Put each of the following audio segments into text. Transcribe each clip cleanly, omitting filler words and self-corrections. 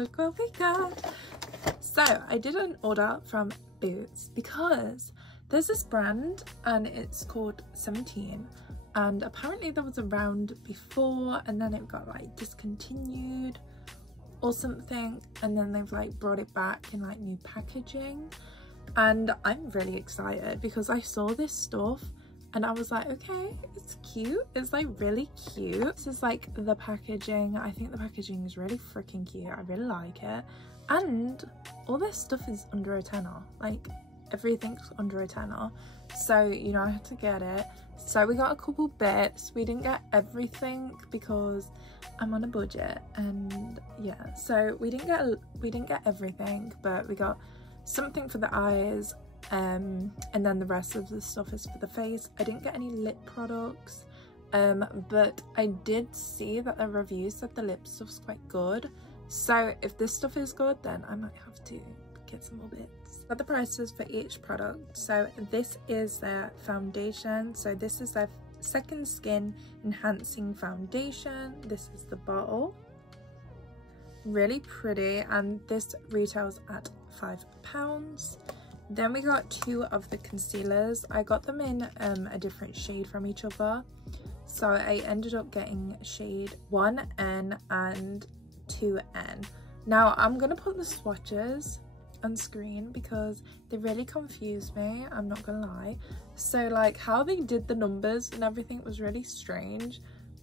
look what we got. So I did an order from Boots because there's this brand and it's called 17, and apparently there was a round before and then it got like discontinued or something, and then they've like brought it back in like new packaging, and I'm really excited because I saw this stuff and I was like, okay, it's cute, it's like really cute. This is like the packaging. I think the packaging is really freaking cute. I really like it, and all this stuff is under a tenner. Like everything's under a tenner, so you know I had to get it. So we got a couple bits. We didn't get everything because I'm on a budget, and yeah, so we didn't get everything, but we got something for the eyes, and then the rest of the stuff is for the face. I didn't get any lip products, but I did see that the reviews said the lip stuff's quite good, so if this stuff is good then I might have to get some more bits. Got the prices for each product. So this is their foundation, so this is their second skin enhancing foundation. This is the bottle, really pretty, and this retails at £5. Then we got two of the concealers. I got them in a different shade from each other, so I ended up getting shade 1N and 2N. Now I'm gonna put the swatches on screen because they really confused me, I'm not gonna lie. So like how they did the numbers and everything was really strange,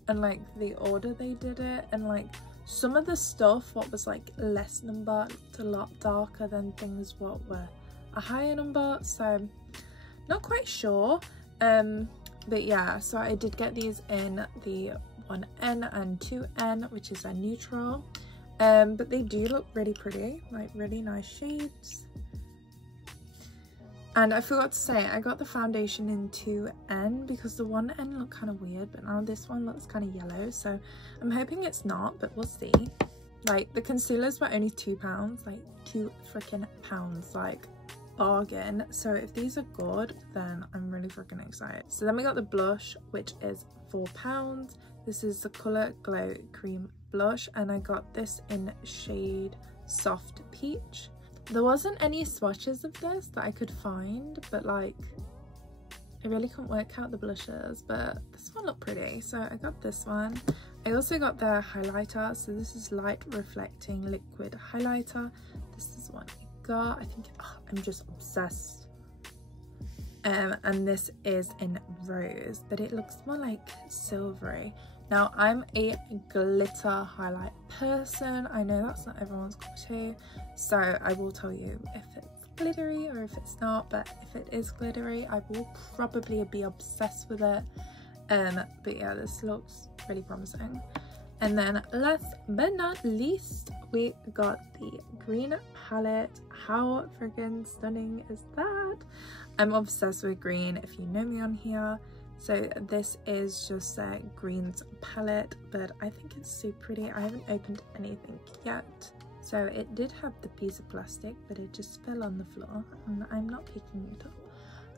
and like the order they did it, and like some of the stuff what was like less number looked a lot darker than things what were a higher number, so not quite sure. But yeah, so I did get these in the 1N and 2N, which is a neutral. But they do look really pretty, like really nice shades. And I forgot to say, I got the foundation in 2N because the 1N looked kind of weird, but now this one looks kind of yellow, so I'm hoping it's not, but we'll see. Like the concealers were only £2, like £2 freaking pounds, like bargain. So if these are good, then I'm really freaking excited. So then we got the blush, which is £4. This is the Colour Glow Cream blush, and I got this in shade Soft Peach. There wasn't any swatches of this that I could find, but like I really couldn't work out the blushes, but this one looked pretty, so I got this one. I also got their highlighter, so this is Light Reflecting Liquid Highlighter. This is one I got. I think I'm just obsessed. And this is in rose, but it looks more like silvery. Now I'm a glitter highlight person. I know that's not everyone's cup of tea, so I will tell you if it's glittery or if it's not, but if it is glittery I will probably be obsessed with it. But yeah, this looks really promising. And then last but not least, we got the green palette. How freaking stunning is that? I'm obsessed with green, if you know me on here. So this is just a greens palette, but I think it's so pretty. I haven't opened anything yet. So it did have the piece of plastic, but it just fell on the floor and I'm not picking it up.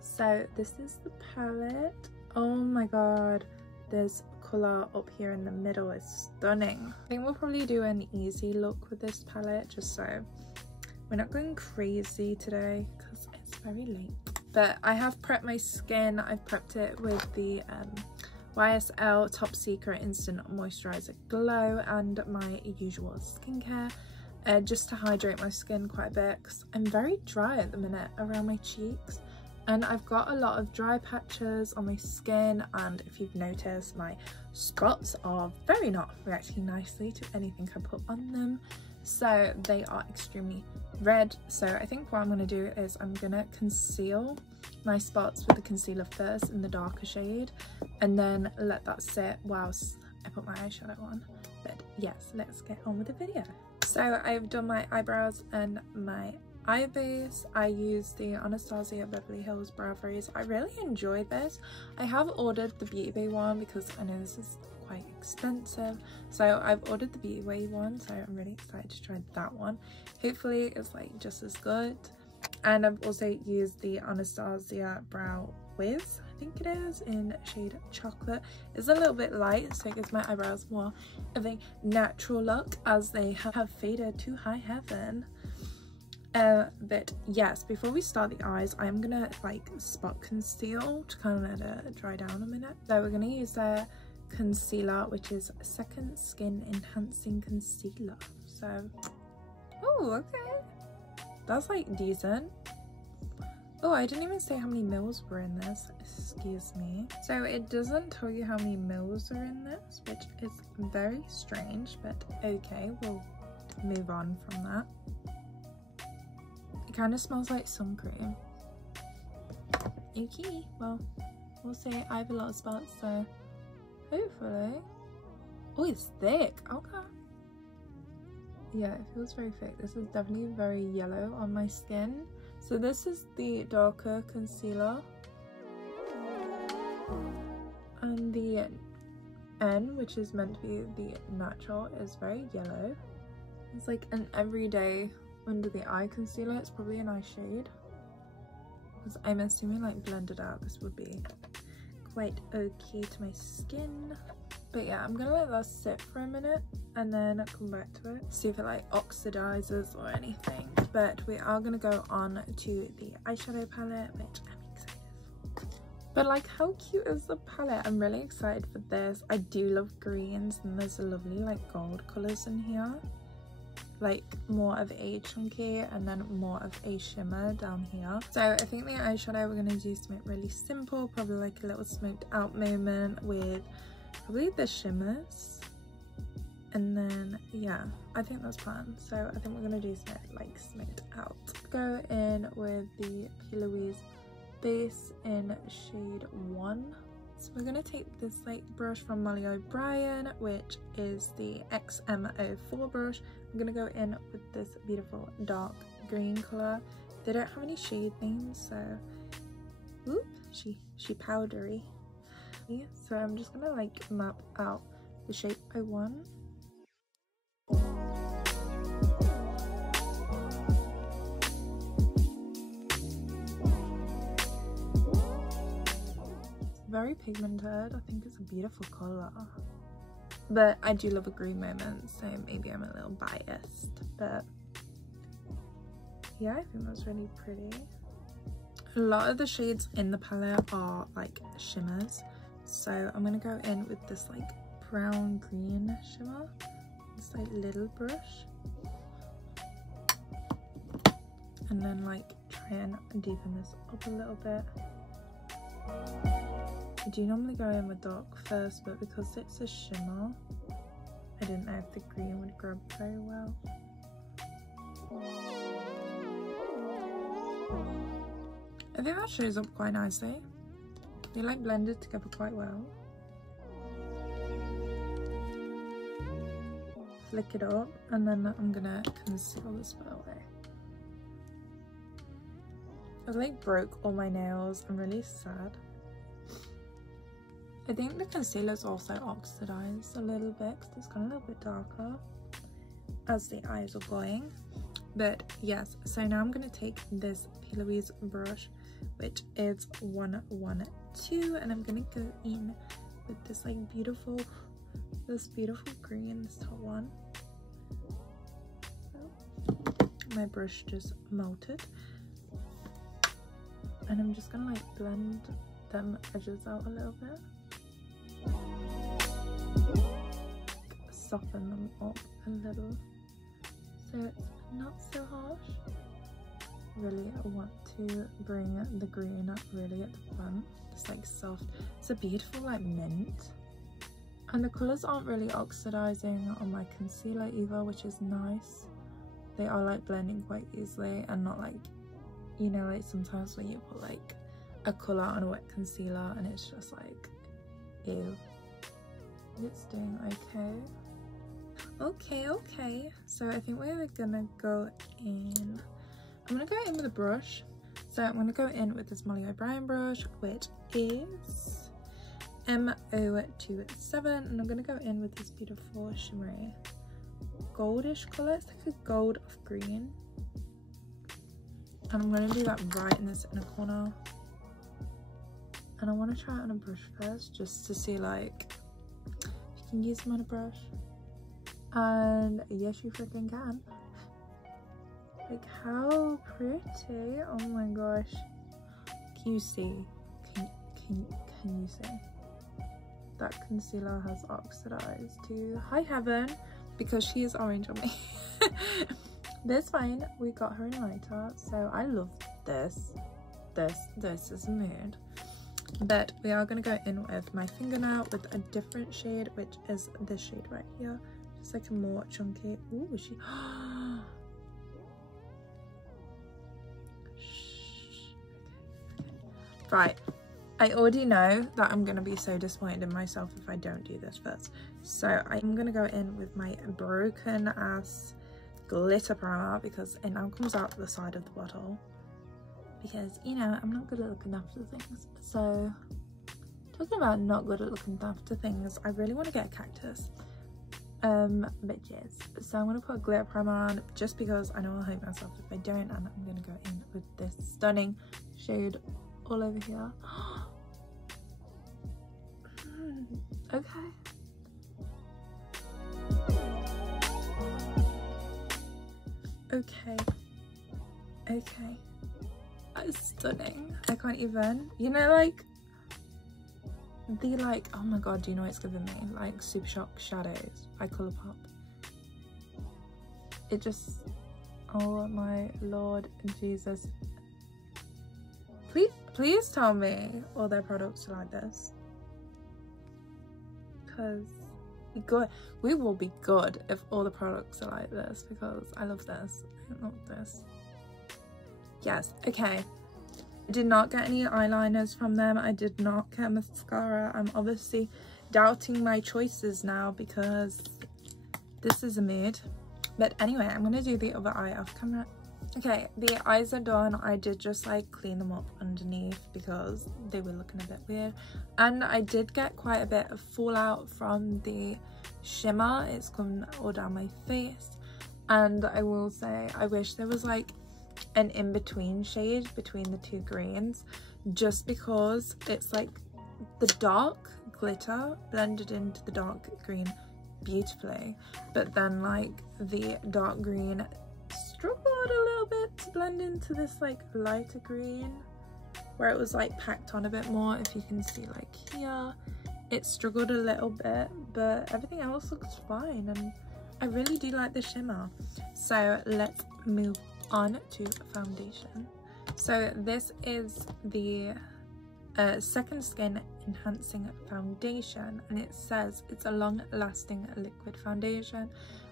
So this is the palette. Oh my god, this colour up here in the middle is stunning. I think we'll probably do an easy look with this palette, just so we're not going crazy today because it's very late. But I have prepped my skin. I've prepped it with the YSL Top Secret Instant Moisturizer Glow and my usual skincare, just to hydrate my skin quite a bit because I'm very dry at the minute around my cheeks, and I've got a lot of dry patches on my skin, and if you've noticed, my spots are very not reacting nicely to anything I put on them, so they are extremely red. So I think what I'm going to do is I'm going to conceal my spots with the concealer first in the darker shade, and then let that sit whilst I put my eyeshadow on. But yes, let's get on with the video. So I've done my eyebrows and my eye base. I used the Anastasia Beverly Hills Brow Wiz. I really enjoyed this. I have ordered the Beauty Bay one because I know this is quite expensive, so I've ordered the Beauty Bay one, so I'm really excited to try that one. Hopefully it's like just as good. And I've also used the Anastasia Brow Wiz think it is, in shade Chocolate. It's a little bit light, so it gives my eyebrows more of a natural look as they have faded to high heaven. But yes, before we start the eyes, I'm gonna like spot conceal to kind of let it dry down a minute. So we're gonna use a concealer, which is Second Skin Enhancing Concealer. So, oh, okay, that's like decent. Oh, I didn't even say how many mils were in this, excuse me. So it doesn't tell you how many mils are in this, which is very strange, but okay, we'll move on from that. It kind of smells like sun cream. Okay, well, we'll say I have a lot of spots, so hopefully. Oh, it's thick, okay. Yeah, it feels very thick. This is definitely very yellow on my skin. So this is the darker concealer, and the N, which is meant to be the natural, is very yellow. It's like an everyday under the eye concealer. It's probably an eye shade, because I'm assuming like blended out this would be quite okay to my skin. But yeah, I'm gonna let that sit for a minute and then come back to it, see if it like oxidizes or anything. But we are gonna go on to the eyeshadow palette, which I'm excited for. But like, how cute is the palette? I'm really excited for this. I do love greens, and there's a lovely like gold colors in here, like more of a chunky and then more of a shimmer down here. So I think the eyeshadow we're gonna do something really simple, probably like a little smoked out moment with probably the shimmers, and then yeah, I think that's fun. So I think we're gonna do something like smoked out. Go in with the Pillowy base in shade 1. So we're gonna take this like brush from Molly O'Brien, which is the XM04 brush. I'm gonna go in with this beautiful dark green color. They don't have any shade names, so whoop, she powdery. So I'm just gonna like map out the shape I want. It's very pigmented. I think it's a beautiful color, but I do love a green moment, so maybe I'm a little biased, but yeah, I think that's really pretty. A lot of the shades in the palette are like shimmers, so I'm gonna go in with this like brown green shimmer, this like little brush, and then like try and deepen this up a little bit. I do normally go in with dark first, but because it's a shimmer, I didn't know if the green would grab very well. I think that shows up quite nicely. They like blended together quite well. Flick it up, and then I'm gonna conceal this bit away. I like broke all my nails. I'm really sad. I think the concealer's also oxidized a little bit because it's gone a little bit darker as the eyes are going. But yes, so now I'm gonna take this Pillowy brush, which is 112, and I'm gonna go in with this like beautiful green, this top one. So, my brush just melted, and I'm just gonna like blend them edges out a little bit, soften them up a little so it's not so harsh. Really want to bring the green up really at the front, just like soft. It's a beautiful like mint, and the colors aren't really oxidizing on my concealer either, which is nice. They are like blending quite easily, and not like, you know, like sometimes when you put like a color on a wet concealer and it's just like ew. It's doing okay. So I think we're gonna go in, I'm gonna go in with a brush. So I'm gonna go in with this Molly O'Brien brush, which is M027, and I'm gonna go in with this beautiful shimmery goldish color. It's like a gold of green, and I'm gonna do that right in this inner corner. and I want to try it on a brush first just to see like if you can use them on a brush. And yes, you freaking can. Like, how pretty. Oh my gosh. Can you see? Can you see? That concealer has oxidized to high heaven because she is orange on me. But it's fine. We got her in lighter. So I love this. This is a mood. But we are going to go in with my fingernail with a different shade, which is this shade right here. Just like a more chunky. Ooh, she. Right. I already know that I'm going to be so disappointed in myself if I don't do this first. So I'm going to go in with my broken ass glitter primer because it now comes out the side of the bottle. Because, you know, I'm not good at looking after things. So, talking about not good at looking after things, I really want to get a cactus. But yes. So I'm going to put a glitter primer on just because I know I'll hate myself if I don't. And I'm going to go in with this stunning shade all over here. Okay. Okay. That is stunning. I can't even, you know, like the oh my god, do you know what it's giving me? Like Super Shock shadows by Colourpop. It just, oh my Lord Jesus. Please tell me all their products are like this. Because we will be good if all the products are like this, because I love this. I love this. Yes, okay. I did not get any eyeliners from them. I did not get mascara. I'm obviously doubting my choices now because this is a mood. But anyway, I'm going to do the other eye off camera. Okay, the eyes are done. I did just like clean them up underneath because they were looking a bit weird. And I did get quite a bit of fallout from the shimmer. It's come all down my face. And I will say, I wish there was like an in-between shade between the two greens, just because it's like the dark glitter blended into the dark green beautifully, but then like the dark green struggled a little bit to blend into this like lighter green where it was like packed on a bit more. If you can see, like here it struggled a little bit, but everything else looks fine and I really do like the shimmer. So let's move on to foundation. So this is the Second Skin Enhancing Foundation, and it says it's a long-lasting liquid foundation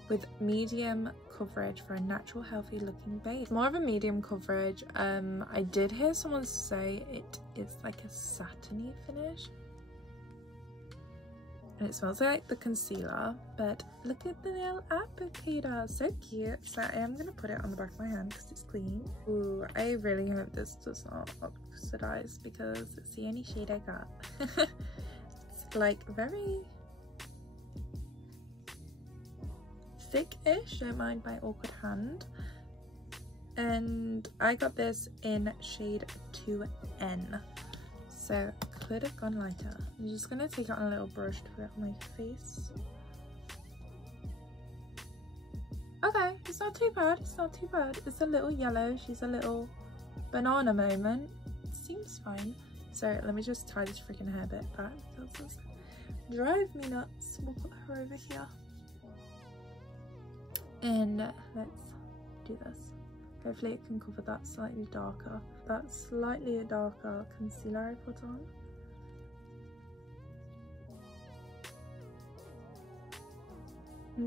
with medium coverage for a natural, healthy looking base. More of a medium coverage. I did hear someone say it is like a satiny finish, and it smells like the concealer, but look at the little applicator, so cute. So I am going to put it on the back of my hand because it's clean. Ooh, I really hope this does not oxidize because it's the only shade I got. It's like very thick-ish, don't mind my awkward hand. And I got this in shade 2N. So could have gone lighter. I'm just gonna take it on a little brush to put it on my face. Okay, it's not too bad, it's not too bad. It's a little yellow, she's a little banana moment. It seems fine. So let me just tie this freaking hair bit back because it's drive me nuts. We'll put her over here. And let's do this. Hopefully it can cover that slightly darker concealer I put on.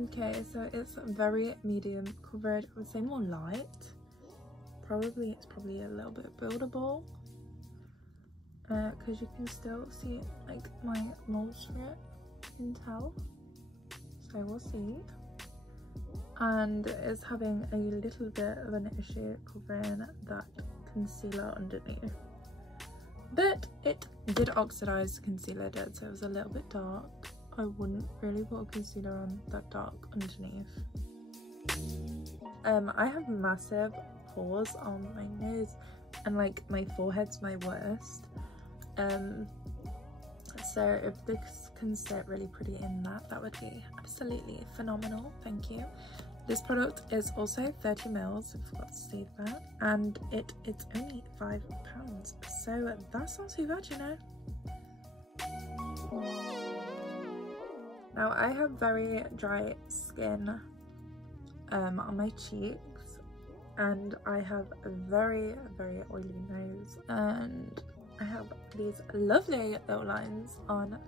Okay, so it's very medium coverage. I would say more light. It's probably a little bit buildable. Because you can still see like my moles for it, you can tell. So we'll see. And it's having a little bit of an issue covering that concealer underneath, but it did oxidize. The concealer did, so it was a little bit dark. I wouldn't really put a concealer on that dark underneath. I have massive pores on my nose and like my forehead's my worst, So if this can sit really pretty in that, that would be absolutely phenomenal. Thank you. This product is also 30 mils, I forgot to say that, and it's only £5, so that's not too bad, you know. Now I have very dry skin on my cheeks, and I have a very oily nose, and I have these lovely little lines on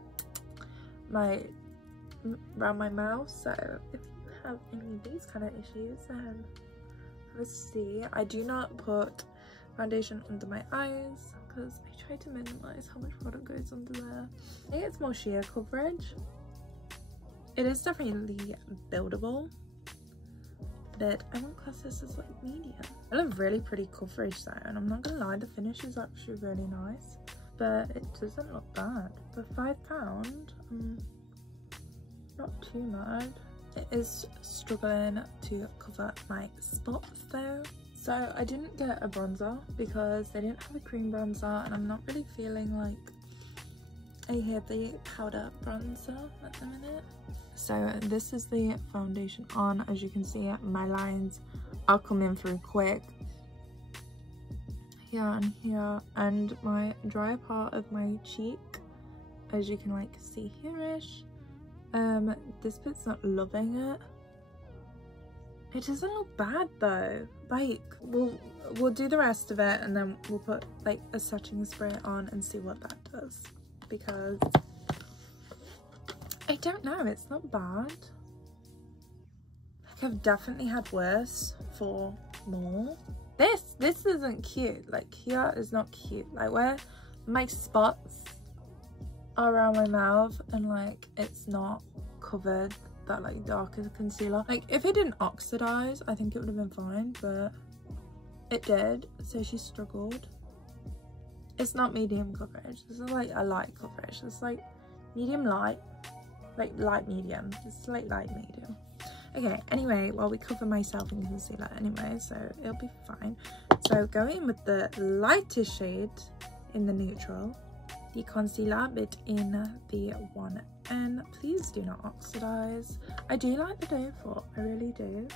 around my mouth. So if you have any of these kind of issues, then obviously I do not put foundation under my eyes because I try to minimize how much product goes under there. I think it's more sheer coverage. It is definitely buildable, but I won't class this as like medium. I love really pretty coverage though, and I'm not gonna lie, the finish is actually really nice, but it doesn't look bad. For £5, not too mad. It is struggling to cover my spots though. So I didn't get a bronzer because they didn't have a cream bronzer, and I'm not really feeling like a heavy powder bronzer at the minute. So this is the foundation on. As you can see, my lines are coming through quick here and here, and my drier part of my cheek, as you can like see here-ish, this bit's not loving it. It doesn't look bad though. Like we'll do the rest of it, and then we'll put like a setting spray on and see what that does, because I don't know, it's not bad. Like I've definitely had worse for more. This isn't cute. Like here is not cute. Like where my spots are around my mouth and like it's not covered, that like darker concealer. Like if it didn't oxidize, I think it would have been fine, but it did, so she struggled. It's not medium coverage. This is like a light coverage. It's like medium light. Like light medium, just like light medium. Okay, anyway, well, we cover myself in concealer anyway, so it'll be fine. So go in with the lightest shade in the neutral, the concealer bit in the 1N. Please do not oxidize. I do like the doe foot, I really do.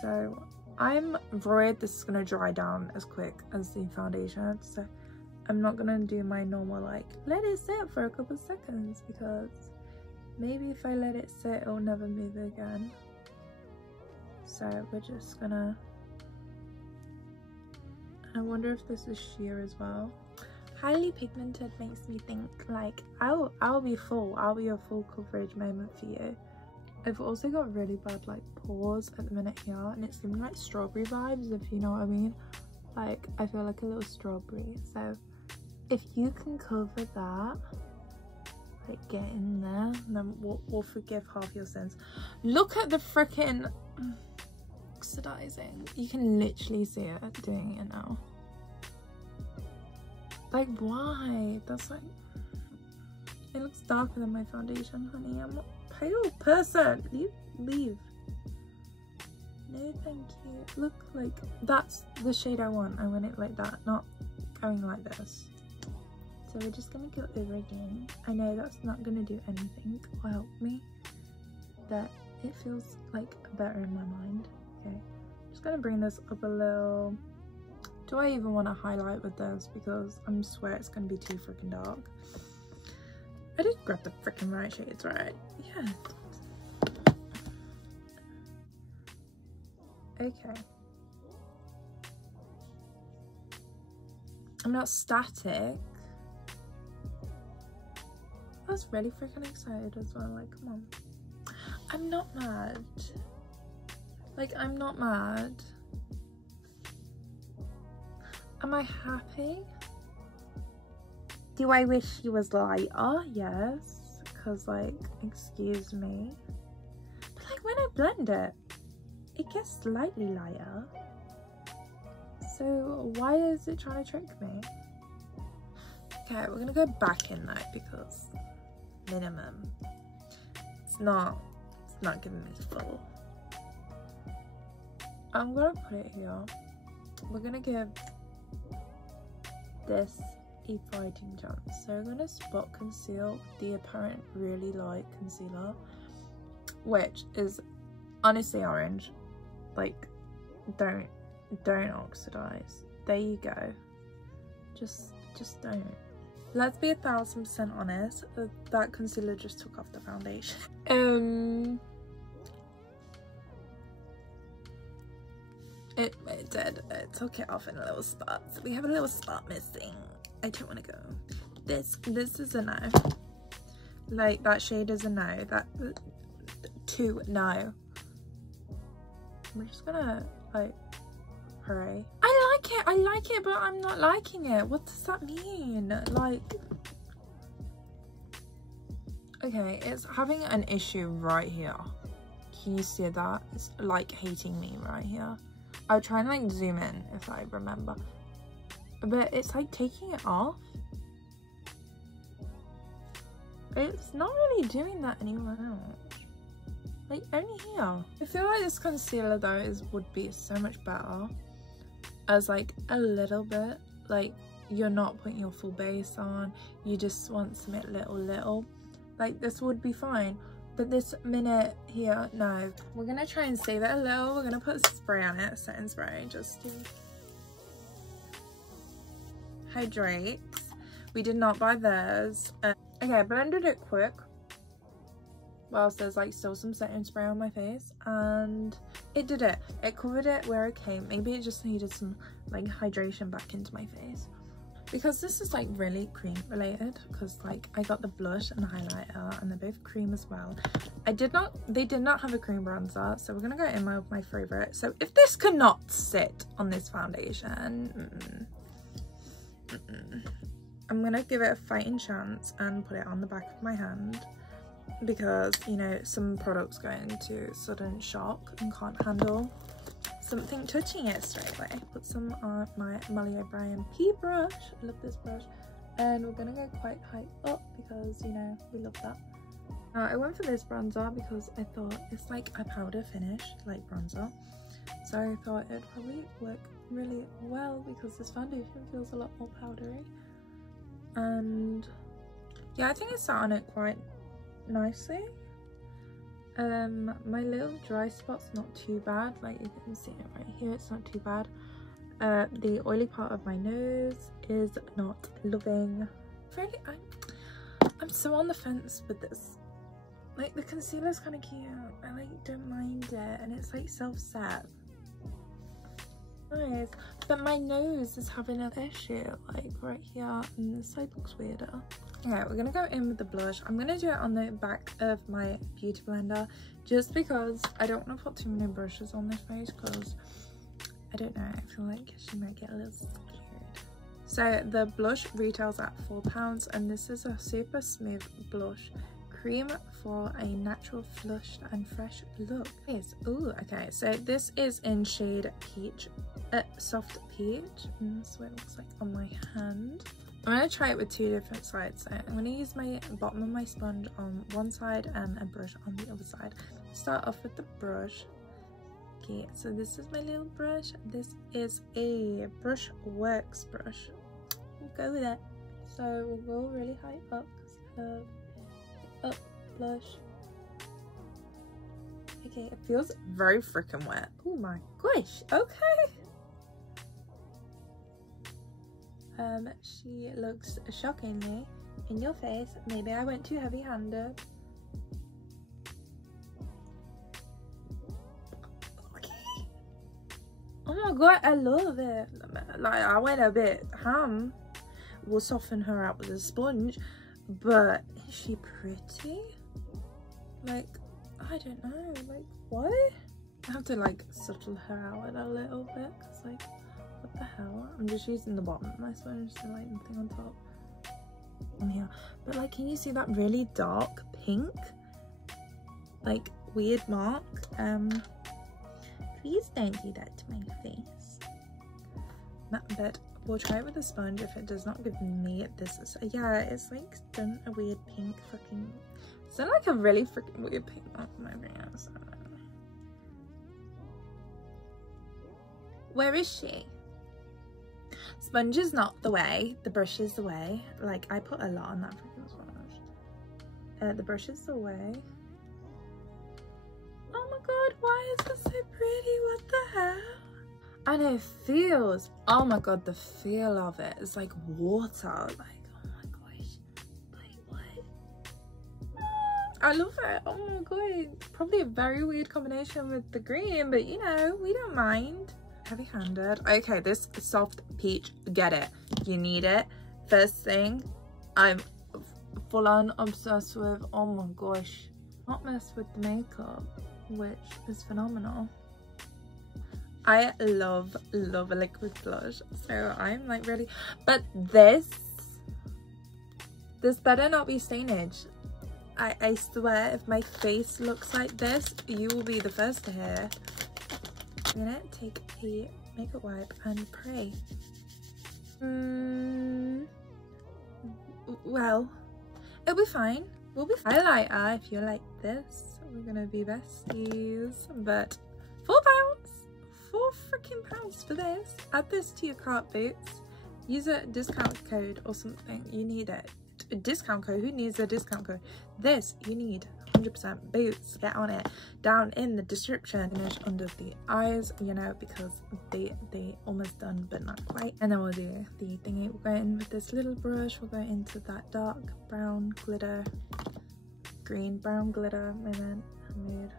So I'm worried this is gonna dry down as quick as the foundation, so I'm not gonna do my normal like let it sit for a couple of seconds, because maybe if I let it sit it'll never move again. So we're just gonna, I wonder if this is sheer as well. Highly pigmented makes me think like I'll be full. I'll be a full coverage moment for you. I've also got really bad like pores at the minute here, and it's giving like strawberry vibes, if you know what I mean. Like I feel like a little strawberry, so if you can cover that, like get in there, and then we'll forgive half your sins. Look at the freaking oxidizing. You can literally see it doing it now. Like why? That's like, it looks darker than my foundation, honey. I'm not a pale person. Leave. No thank you. Look, like that's the shade I want. I want it like that, not going like this. So we're just gonna go over again. I know that's not gonna do anything or help me, but it feels like better in my mind. Okay, just gonna bring this up a little. Do I even want to highlight with this? Because I swear it's gonna be too freaking dark. I did grab the freaking right shades, right? Yeah. Okay. I'm not static. I was really freaking excited as well. Like, come on. I'm not mad. Like, I'm not mad. Am I happy? Do I wish she was lighter? Yes. Because, like, excuse me. But, like, when I blend it, it gets slightly lighter. So, why is it trying to trick me? Okay, we're gonna go back in though, because minimum. It's not giving me full. I'm gonna put it here. We're gonna give this a fighting chance. So we're gonna spot conceal the apparent really light concealer, which is honestly orange. Like, don't oxidize. There you go. Just don't. Let's be 1000% honest. That concealer just took off the foundation. It did. It took it off in a little spot. So we have a little spot missing. I don't want to go. This is a no. Like, that shade is a no. That no. I'm just gonna like pray. I like it, but I'm not liking it. What does that mean? Like, okay, it's having an issue right here. Can you see that? It's like hating me right here. I'll try and like zoom in if I remember, but it's like taking it off. It's not really doing that anywhere else, like only here. I feel like this concealer though would be so much better as like a little bit, like you're not putting your full base on, you just want some little, like this would be fine. But this minute here, no. We're gonna try and save it a little. We're gonna put spray on it, setting spray, just to hydrate. We did not buy theirs. Okay, I blended it quick whilst there's like still some setting spray on my face, and it did it. It covered it where it came. Maybe it just needed some like hydration back into my face. Because this is like really cream related, because like I got the blush and the highlighter and they're both cream as well. They did not have a cream bronzer, so we're gonna go in with my favorite. So if this cannot sit on this foundation, I'm gonna give it a fighting chance and put it on the back of my hand, because you know some products go into sudden shock and can't handle something touching it straight away. Put some on my Molly O'Brien P brush. I love this brush, and we're gonna go quite high up because you know we love that. I went for this bronzer because I thought it's like a powder finish like bronzer, so I thought it'd probably work really well because this foundation feels a lot more powdery. And yeah, I think it sat on it quite nicely. My little dry spot's not too bad, like you can see it right here, it's not too bad. The oily part of my nose is not loving. Really, I'm so on the fence with this. Like, the concealer's kind of cute, I like don't mind it, and it's like self-set. Nice, but my nose is having an issue, like right here, and this side looks weirder. Okay, we're gonna go in with the blush. I'm gonna do it on the back of my beauty blender, just because I don't want to put too many brushes on this face, because I don't know, I feel like she might get a little scared. So the blush retails at £4, and this is a super smooth blush cream for a natural flushed and fresh look. Yes. Ooh, okay, so this is in shade peach, soft peach, and this is what it looks like on my hand. I'm going to try it with two different sides. So I'm going to use my bottom of my sponge on one side and a brush on the other side. Start off with the brush. Okay, so this is my little brush. This is a Brush Works brush. We'll go with it. So we'll go really high up, up blush. Okay, it feels very freaking wet. Oh my gosh, okay. She looks shockingly in your face. Maybe I went too heavy-handed. Okay. Oh my god, I love it. Like, I went a bit ham. We'll soften her out with a sponge, but is she pretty? Like, I don't know, like, what? I have to like subtle her out a little bit, because like, what the hell? I'm just using the bottom of my sponge to like nothing on top on here. But like, can you see that really dark pink, like weird mark? Please don't do that to my face. But we'll try it with a sponge. If it does not give me this, yeah, it's like done a weird pink fucking, it's done like a really freaking weird pink mark on my face. Where is she? Sponge is not the way, the brush is the way. Like, I put a lot on that freaking sponge. The brush is the way. Oh my god, why is it so pretty? What the hell? And it feels, oh my god, the feel of it is like water. Like, oh my gosh, like what? I love it. Oh my god, probably a very weird combination with the green, but you know, we don't mind. Heavy-handed. Okay, this soft peach, get it. You need it. First thing, I'm full-on obsessed with. Oh my gosh, not mess with the makeup, which is phenomenal. I love a liquid blush, so I'm like really, but this better not be stainage. I swear, if my face looks like this, you will be the first to hear. I'm gonna take a makeup wipe and pray. Well, it'll be fine. We'll be fine. Highlighter, if you're like this, we're gonna be besties. But £4, £4 freaking for this. Add this to your cart, boots. Use a discount code or something. You need it. A discount code. Who needs a discount code? This you need. 100% boots. Get on it. Down in the description. Finish under the eyes, you know, because they almost done but not quite. And then we'll do the thingy. We'll go in with this little brush. We'll go into that dark brown glitter, green brown glitter, and then mood.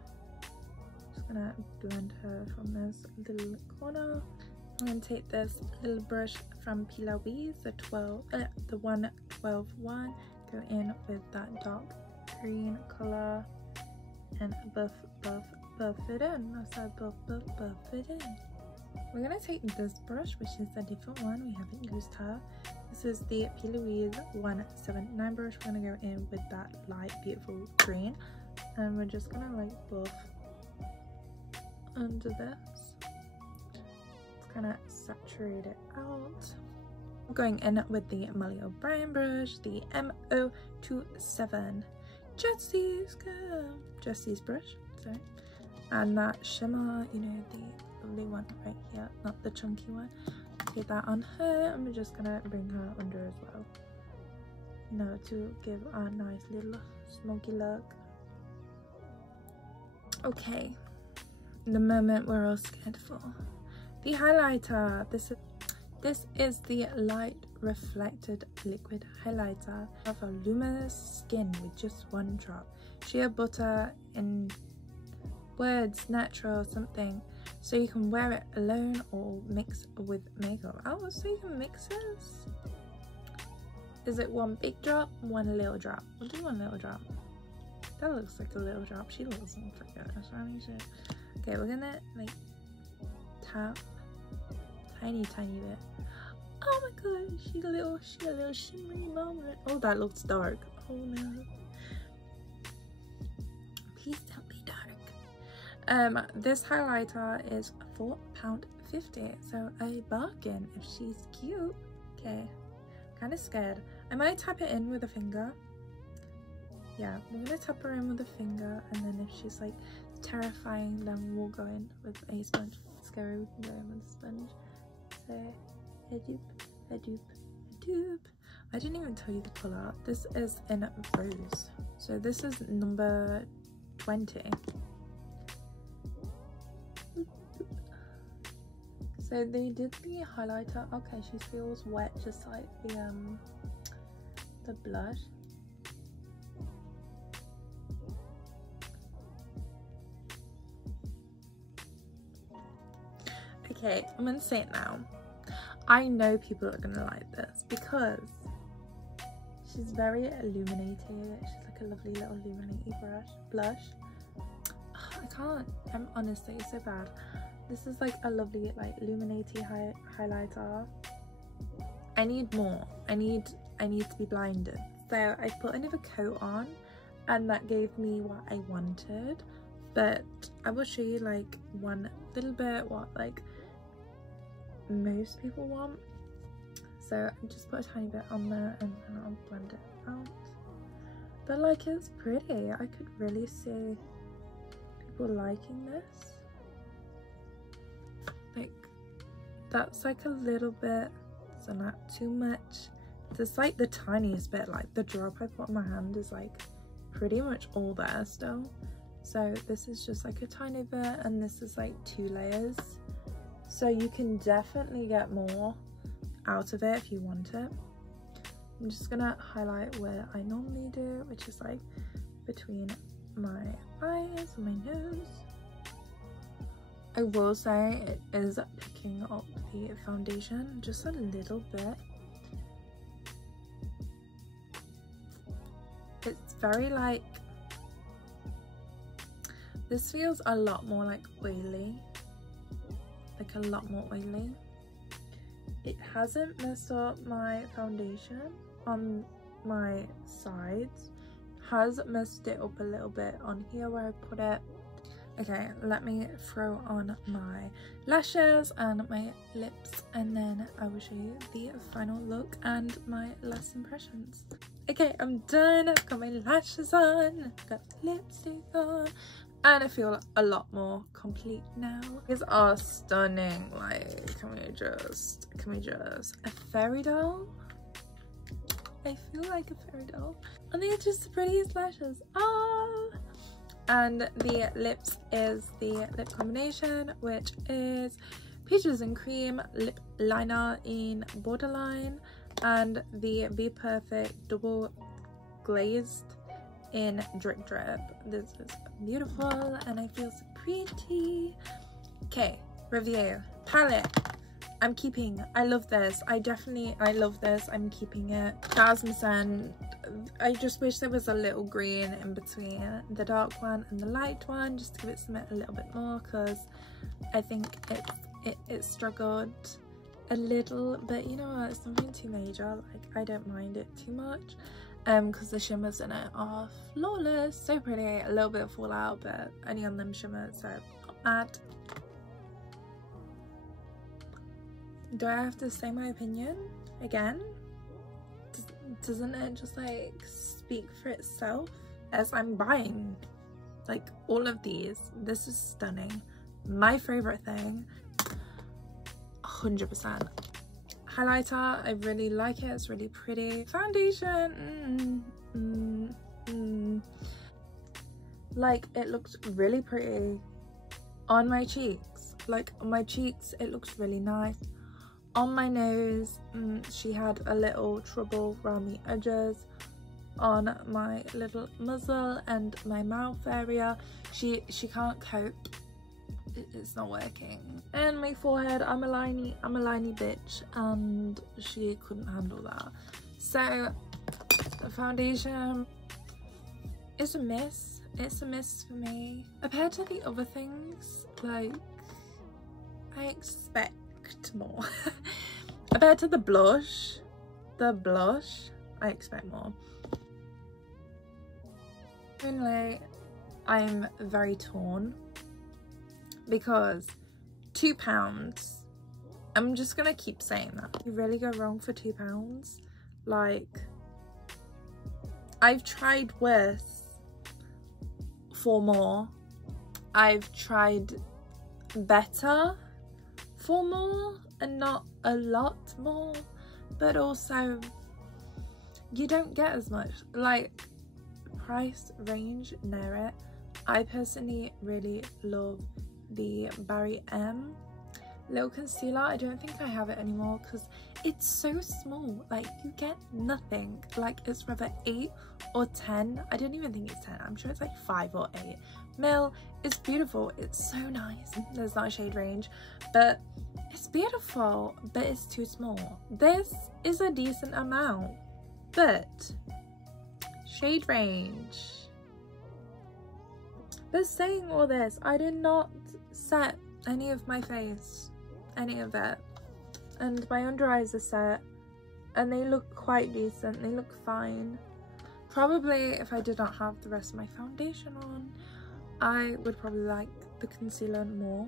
Just gonna blend her from this little corner. I'm gonna take this little brush from Pillowy, the 112 one. Go in with that dark green color and buff it in. I said buff it in. We're gonna take this brush, which is a different one. We haven't used her. This is the Pillowy 179 brush. We're gonna go in with that light, beautiful green, and we're just gonna like buff under this. It's gonna saturate it out. We're going in with the Molly O'Brien brush, the MO27 Jesse's brush, sorry, and that shimmer, you know, the lovely one right here, not the chunky one. Take that on her, and we're just gonna bring her under as well, you know, to give a nice little smoky look. Okay, the moment we're all scared for, the highlighter. This is the light reflected liquid highlighter of a luminous skin with just one drop. Shea butter in words natural something, so you can wear it alone or mix with makeup. Oh, so you can mix this. Is it one big drop, one little drop? We'll do one little drop. That looks like a little drop. She looks like a shiny shit. Okay, we're gonna like tap tiny bit. Oh my god, she a little shimmery moment. Oh, that looks dark. Oh no, please don't be dark. This highlighter is £4.50, so a bargain if she's cute. Okay, kind of scared. I might tap it in with a finger. Yeah, we're gonna tap her in with a finger, and then if she's like terrifying, then we'll go in with a sponge. Scary, we can go in with a sponge. So a dupe. I didn't even tell you the color. This is in rose, so this is number 20. So they did the highlighter. Okay, she feels wet, just like the blush. Okay, I'm gonna say it now. I know people are gonna like this because she's very illuminated. She's like a lovely little illuminated blush. I can't. I'm honestly so bad. This is like a lovely like illuminated highlighter. I need more. I need to be blinded. So I put another coat on, and that gave me what I wanted. But I will show you like one little bit what like most people want. So I just put a tiny bit on there, and then I'll blend it out. But like, it's pretty. I could really see people liking this. Like, that's like a little bit doesn't add too much. There's like the tiniest bit, like the drop I put on my hand is like pretty much all there still. So this is just like a tiny bit, and this is like 2 layers. So you can definitely get more out of it if you want it. I'm just gonna highlight where I normally do, which is like between my eyes and my nose. I will say it is picking up the foundation just a little bit. It's very like, this feels a lot more like oily, like a lot more oily. It hasn't messed up my foundation on my sides, has messed it up a little bit on here where I put it. Okay, let me throw on my lashes and my lips, and then I will show you the final look and my last impressions. Okay, I'm done. I've got my lashes on, got lipstick on, and I feel a lot more complete now. These are stunning. Like, can we just a fairy doll? I feel like a fairy doll. And they're just the prettiest lashes. Oh! And the lips is the lip combination, which is Peaches and Cream lip liner in Borderline, and the Be Perfect double glazed in Drip Drip. This is beautiful and I feel so pretty. Okay, review. Palette, I'm keeping. I love this. I love this. I'm keeping it 1000%. I just wish there was a little green in between the dark one and the light one, just to give it something a little bit more, because I think it struggled a little, but you know what, it's nothing too major. Like, I don't mind it too much, because the shimmers in it are flawless, so pretty. A little bit of fallout, but only on them shimmers, so not mad. Do I have to say my opinion again? Doesn't it just like speak for itself? As I'm buying like all of these, this is stunning. My favorite thing, 100%. Highlighter, I really like it. It's really pretty. Foundation, like, it looks really pretty on my cheeks. Like, on my cheeks it looks really nice. On my nose, she had a little trouble around the edges. On my little muzzle and my mouth area, she can't cope. It's not working. And my forehead, I'm a liney bitch, and she couldn't handle that. So the foundation is a miss. It's a miss for me. Compared to the other things, like, I expect more. Compared to the blush, I expect more. Mainly, I'm very torn because £2, I'm just gonna keep saying that. You really go wrong for £2. Like, I've tried worse for more. I've tried better for more, and not a lot more, but also you don't get as much. Like, price range near it. I personally really love the Barry M little concealer. I don't think I have it anymore because it's so small. Like, you get nothing. Like, it's whether 8 or 10. I don't even think it's 10. I'm sure it's like 5 or 8 mil. It's beautiful. It's so nice. There's not a shade range, but it's beautiful, but it's too small. This is a decent amount, but shade range. But saying all this, I did not set any of my face, any of it, and my under eyes are set and they look quite decent. They look fine. Probably if I did not have the rest of my foundation on, I would probably like the concealer more.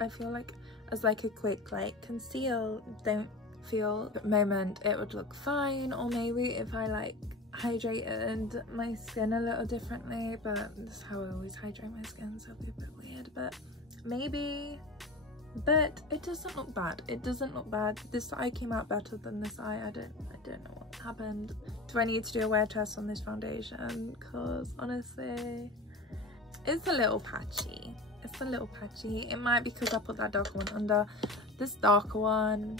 I feel like as like a quick like conceal, don't feel at the moment it would look fine. Or maybe if I like hydrated my skin a little differently, but this is how I always hydrate my skin, so it'll be a bit weird. But maybe but it doesn't look bad. It doesn't look bad. This eye came out better than this eye. I don't know what happened. Do I need to do a wear test on this foundation? Because honestly, it's a little patchy. It's a little patchy. It might be because I put that darker one under. This darker one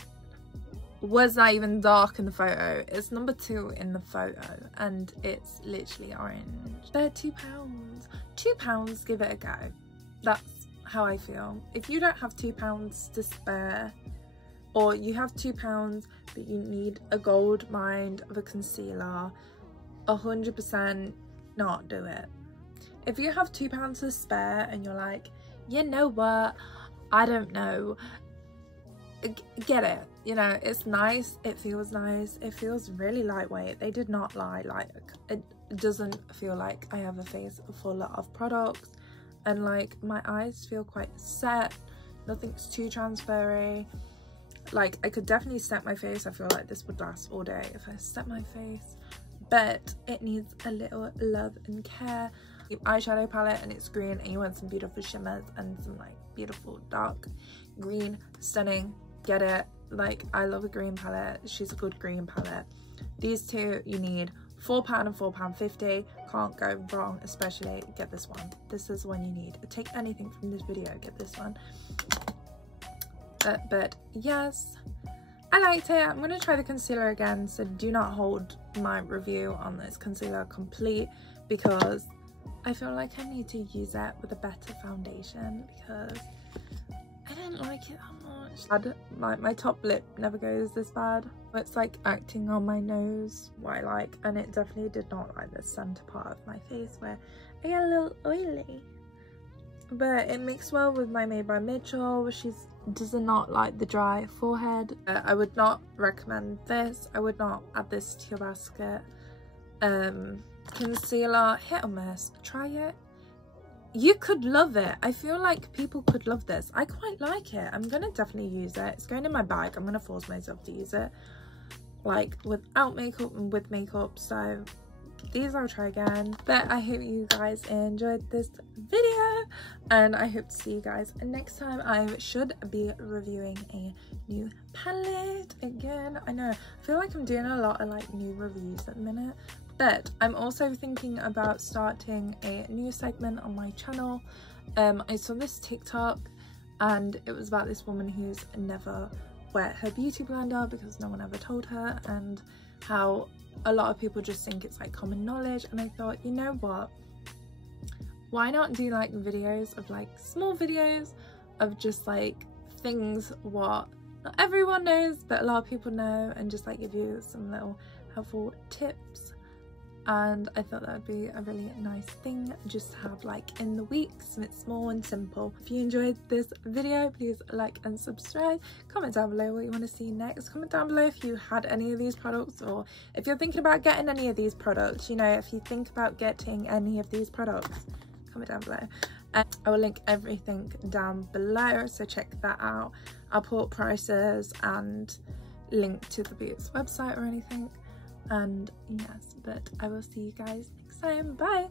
was not even dark in the photo. It's number 2 in the photo and it's literally orange. They're £2. £2, give it a go. That's how I feel. If you don't have £2 to spare, or you have £2 but you need a gold mine of a concealer, 100% not do it. If you have £2 to spare and you're like, you know what, I don't know, get it. You know, it's nice, it feels nice, it feels really lightweight. They did not lie. Like, it doesn't feel like I have a face full of products, and like my eyes feel quite set. Nothing's too transfery. Like, I could definitely set my face. I feel like this would last all day if I set my face, but it needs a little love and care. Eyeshadow palette and it's green, and you want some beautiful shimmers and some like beautiful dark green, stunning, get it. Like, I love a green palette. She's a good green palette. These two you need £4 and £4.50. Can't go wrong. Especially get this one. This is the one you need. Take anything from this video, get this one. But yes, I liked it. I'm gonna try the concealer again, so do not hold my review on this concealer complete, because I feel like I need to use it with a better foundation, because I didn't like it that much. My top lip never goes this bad. It's like acting on my nose, what I like, and it definitely did not like the center part of my face where I get a little oily. But it mixed well with my Made by Mitchell. She does not like the dry forehead. I would not recommend this. I would not add this to your basket. Concealer, hit or miss. Try it. You could love it. I feel like people could love this. I quite like it. I'm gonna definitely use it. It's going in my bag. I'm gonna force myself to use it, like without makeup and with makeup. So these I'll try again. But I hope you guys enjoyed this video, and I hope to see you guys next time. I should be reviewing a new palette again. I know, I feel like I'm doing a lot of like new reviews at the minute, but I'm also thinking about starting a new segment on my channel. I saw this TikTok and it was about this woman who's never wet her beauty blender because no one ever told her, and how a lot of people just think it's like common knowledge. And I thought, you know what, why not do like videos of like small videos of just like things what not everyone knows but a lot of people know, and just like give you some little helpful tips. And I thought that would be a really nice thing just to have like in the week, and it's small and simple. If you enjoyed this video, please like and subscribe. Comment down below what you want to see next. Comment down below if you had any of these products, or if you're thinking about getting any of these products. You know, if you think about getting any of these products, comment down below. I will link everything down below, so check that out. I'll put prices and link to the Boots website or anything. And yes, but I will see you guys next time. Bye.